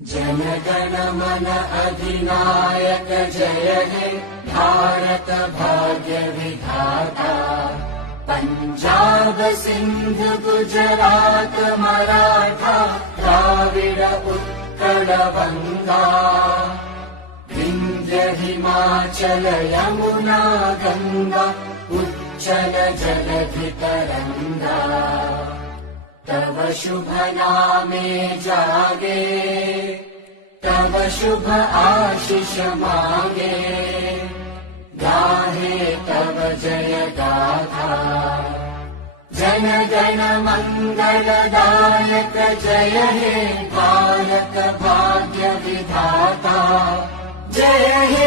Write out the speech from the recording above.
जनगण मन अधिनायक जय हे भारत भाग्य विधाता। पंजाब सिंध गुजरात मराठा द्राविड उत्कल बंगा। विंध्य हिमाचल यमुना गंगा उच्चल जलधि तरंगा। तव शुभ नामे जागे तव शुभ आशीष मांगे। गाहे तव जय गाथा जन गण मंगलदायक जय हे भारत भाग्य विधाता। जय हे